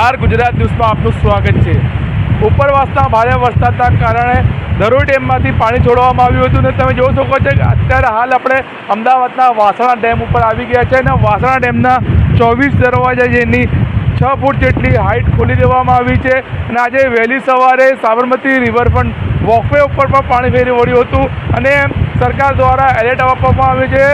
R Gujarat ન્યૂઝમાં આપનું સ્વાગત છે। ઉપરવાસના ભારે વરસાદના કારણે ધરોઈ ડેમમાંથી પાણી છોડવામાં આવ્યું હતું અને તમે જોઈ શકો છો કે અત્યારે હાલ આપણે અમદાવાદના વાસણા ડેમ ઉપર આવી ગયા છે અને વાસણા ડેમના 24 દરવાજા જેની 6 ફૂટ જેટલી હાઇટ ખોલી દેવામાં આવી છે અને આજે વહેલી સવારે સાબરમતી રિવરફ્રન્ટ વોકવે ઉપર પણ પાણી ફેરી વળ્યું હતું અને સરકાર દ્વારા એલર્ટ આપવામાં આવ્યું છે।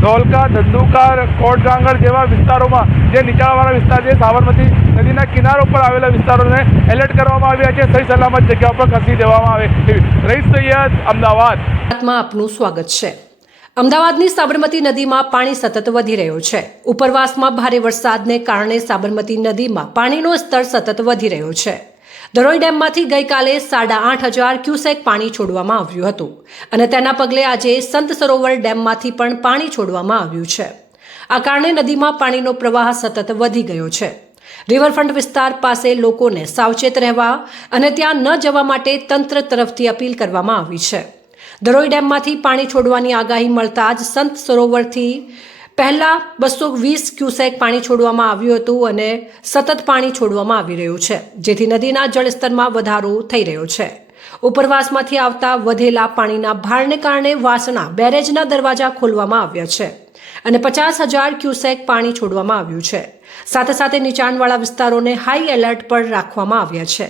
ધોલકા, ધંધુકા, કોટગાંગર જેવા વિસ્તારોમાં જે નીચાણવાળા વિસ્તાર છે, સાબરમતી નદીના કિનારો પર આવેલા વિસ્તારોને એલર્ટ કરવામાં આવ્યા છે, સહી સલામત જગ્યા પર ખસી દેવામાં આવે। રઈસ સૈયદ, અમદાવાદ। આપનું સ્વાગત છે। અમદાવાદની સાબરમતી નદીમાં પાણી સતત વધી રહ્યો છે। ઉપરવાસમાં ભારે વરસાદને કારણે સાબરમતી નદીમાં પાણીનો સ્તર સતત વધી રહ્યો છે। ધરોઈ ડેમમાંથી ગઈકાલે 8,500 ક્યુસેક પાણી છોડવામાં આવ્યું હતું અને તેના પગલે આજે સંત સરોવર ડેમમાંથી પણ પાણી છોડવામાં આવ્યું છે। આ કારણે નદીમાં પાણીનો પ્રવાહ સતત વધી ગયો છે। રિવરફ્રન્ટ વિસ્તાર પાસે લોકોને સાવચેત રહેવા અને ત્યાં ન જવા માટે તંત્ર તરફથી અપીલ કરવામાં આવી છે। ધરોઈ ડેમમાંથી પાણી છોડવાની આગાહી મળતા જ સંત સરોવરથી પહેલા 220 ક્યુસેક પાણી છોડવામાં આવ્યું હતું અને સતત પાણી છોડવામાં આવી રહ્યું છે, જેથી નદીના જળસ્તરમાં વધારો થઈ રહ્યો છે। ઉપરવાસમાંથી આવતા વધેલા પાણીના ભારને કારણે વાસણા બેરેજના દરવાજા ખોલવામાં આવ્યા છે અને 50,000 ક્યુસેક પાણી છોડવામાં આવ્યું છે। સાથે સાથે નીચાણવાળા વિસ્તારોને હાઈ એલર્ટ પર રાખવામાં આવ્યા છે।